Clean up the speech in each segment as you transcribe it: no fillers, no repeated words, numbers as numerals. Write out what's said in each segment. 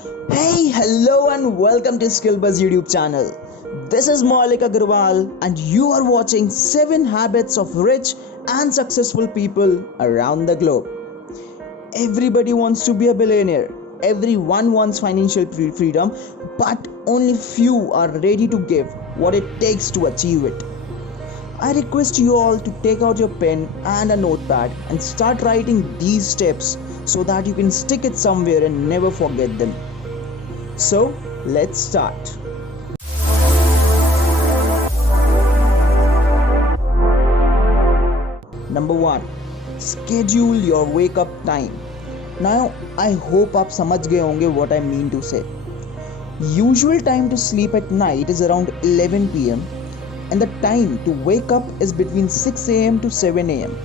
Hey, hello, and welcome to Skillbuzz YouTube channel. This is Maulik Agarwal, and you are watching 7 Habits of Rich and Successful People Around the Globe. Everybody wants to be a billionaire. Everyone wants financial freedom, but only few are ready to give what it takes to achieve it. I request you all to take out your pen and a notepad and start writing these steps so that you can stick it somewhere and never forget them. So, let's start. Number 1. Schedule your wake up time. Now, I hope आप समझ गए होंगे what I mean to say. Usual time to sleep at night is around 11 pm and the time to wake up is between 6 am to 7 am.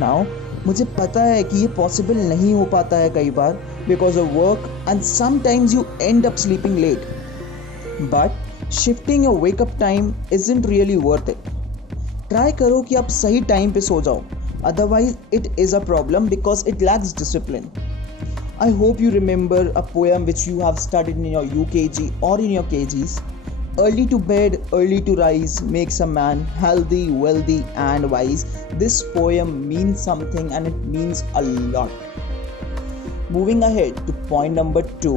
Now, मुझे पता है कि ये possible नहीं हो पाता है कई बार because of work and sometimes you end up sleeping late. But shifting your wake up time isn't really worth it. Try करो कि आप सही टाइम पे सो जाओ. Otherwise, it is a problem because it lacks discipline. I hope you remember a poem which you have studied in your UKG or in your KGs. Early to bed, early to rise makes a man healthy, wealthy and wise. This poem means something and it means a lot. Moving ahead to point number 2.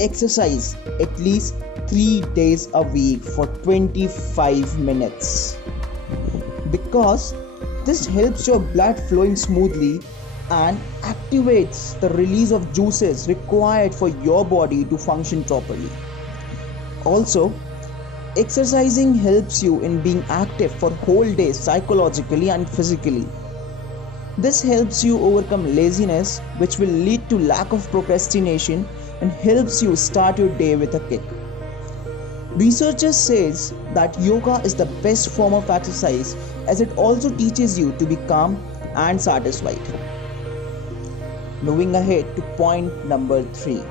Exercise at least 3 days a week for 25 minutes. Because this helps your blood flowing smoothly and activates the release of juices required for your body to function properly. Also, exercising helps you in being active for whole day psychologically and physically. This helps you overcome laziness, which will lead to lack of procrastination and helps you start your day with a kick. Researchers says that yoga is the best form of exercise as it also teaches you to be calm and satisfied. Moving ahead to point number 3.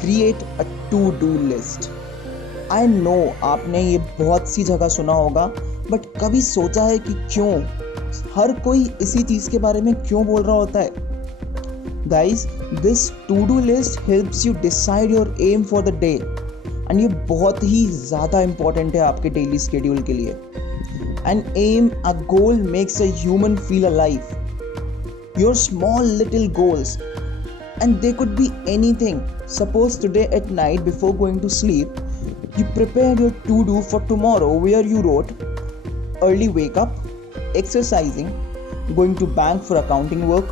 Create a to-do list. I know आपने ये बहुत सी जगह सुना होगा but कभी सोचा है कि क्यों हर कोई इसी चीज़ के बारे में क्यों बोल रहा होता है. Guys, this to-do list helps you decide your aim for the day and ये बहुत ही ज़्यादा important है आपके daily schedule के लिए. An aim, a goal makes a human feel alive. Your small little goals and they could be anything. Suppose today at night before going to sleep you prepared your to-do for tomorrow where you wrote early wake up, exercising, going to bank for accounting work,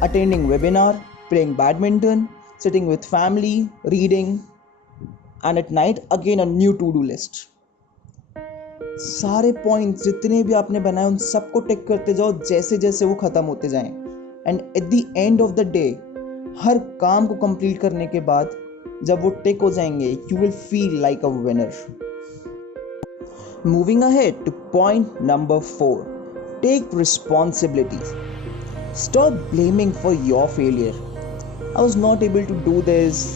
attending webinar, playing badminton, sitting with family, reading, and at night again a new to-do list. सारे points जितने भी आपने बनाए उन सबको टिक करते जाओ जैसे जैसे वो ख़त्म होते जाएं and at the end of the day हर काम को कंप्लीट करने के बाद जब वो टिक हो जाएंगे you will feel like a winner. Moving ahead to point number 4. Take responsibilities. Stop blaming for your failure. I was not able to do this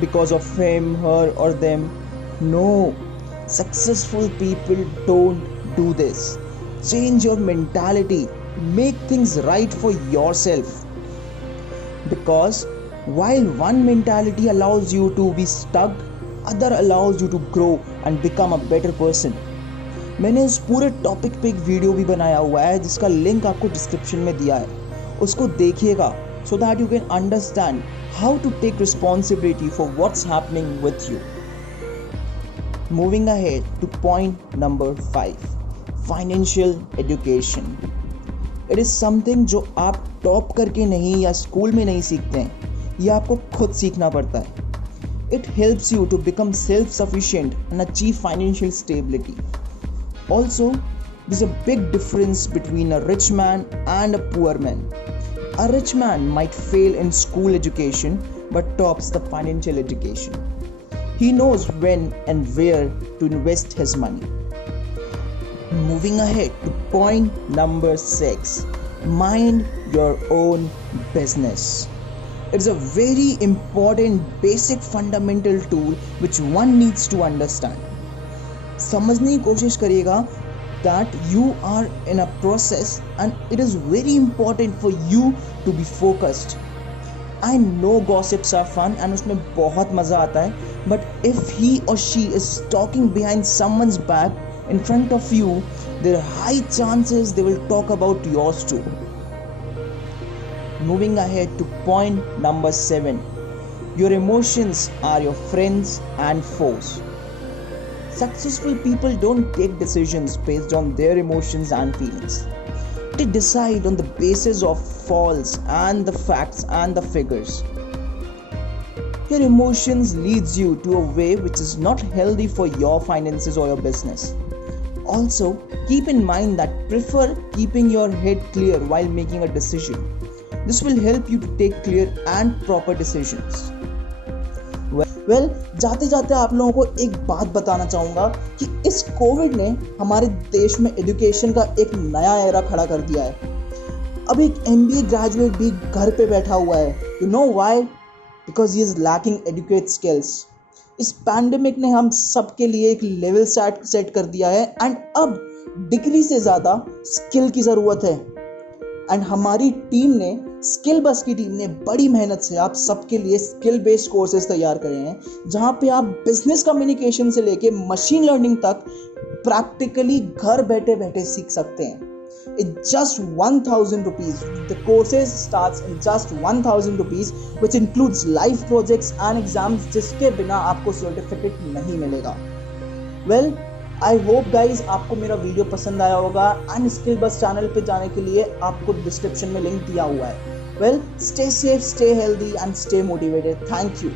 because of him, her और them. No, successful people don't do this. Change your mentality. Make things right for yourself. Because while one mentality allows you to be stuck, other allows you to grow and become a better person. मैंने उस पूरे topic पे एक video भी बनाया हुआ है जिसका लिंक आपको डिस्क्रिप्शन में दिया है. उसको देखिएगा so that you can understand how to take responsibility for what's happening with you. Moving ahead to point number 5. Financial education. It is something जो आप टॉप करके नहीं या स्कूल में नहीं सीखते हैं, ये आपको खुद सीखना पड़ता है. It helps you to become self-sufficient and achieve financial stability. Also, there's a big difference between a rich man and a poor man. A rich man might fail in school education but tops the financial education. He knows when and where to invest his money. Moving ahead to point number 6. Mind your own business. It's a very important basic fundamental tool which one needs to understand. समझने की कोशिश करिएगा that you are in a process and it is very important for you to be focused. I know gossips are fun and उसमें बहुत मज़ा आता है, but if he or she is talking behind someone's back in front of you, there are high chances they will talk about yours too. Moving ahead to point number 7. Your emotions are your friends and foes. Successful people don't take decisions based on their emotions and feelings. They decide on the basis of facts and the facts and the figures. Your emotions leads you to a way which is not healthy for your finances or your business. Also, keep in mind that prefer keeping your head clear while making a decision. This will help you to take clear and proper decisions. Well, जाते जाते आप लोगों को एक बात बताना चाहूँगा कि इस कोविड ने हमारे देश में एजुकेशन का एक नया एरा खड़ा कर दिया है। अब एक MBA ग्रेजुएट भी घर पे बैठा हुआ है। You know why? Because he is lacking educate skills. इस पैंडेमिक ने हम सबके लिए एक लेवल सेट कर दिया है एंड अब डिग्री से ज़्यादा स्किल की ज़रूरत है। एंड हमारी टीम ने, स्किल बस की टीम ने बड़ी मेहनत से आप सबके लिए स्किल बेस्ड कोर्सेज तैयार करे हैं, जहाँ पे आप बिजनेस कम्युनिकेशन से लेके मशीन लर्निंग तक प्रैक्टिकली घर बैठे बैठे सीख सकते हैं। It's just 1,000 rupees. The courses starts in just 1,000 rupees, which includes live projects and exams, जिसके बिना आपको सर्टिफिकेट नहीं मिलेगा। Well, I hope guys आपको मेरा वीडियो पसंद आया होगा एंड स्किल बस चैनल पे जाने के लिए आपको डिस्क्रिप्शन में लिंक दिया हुआ है। Well, stay safe, stay healthy and stay motivated. Thank you.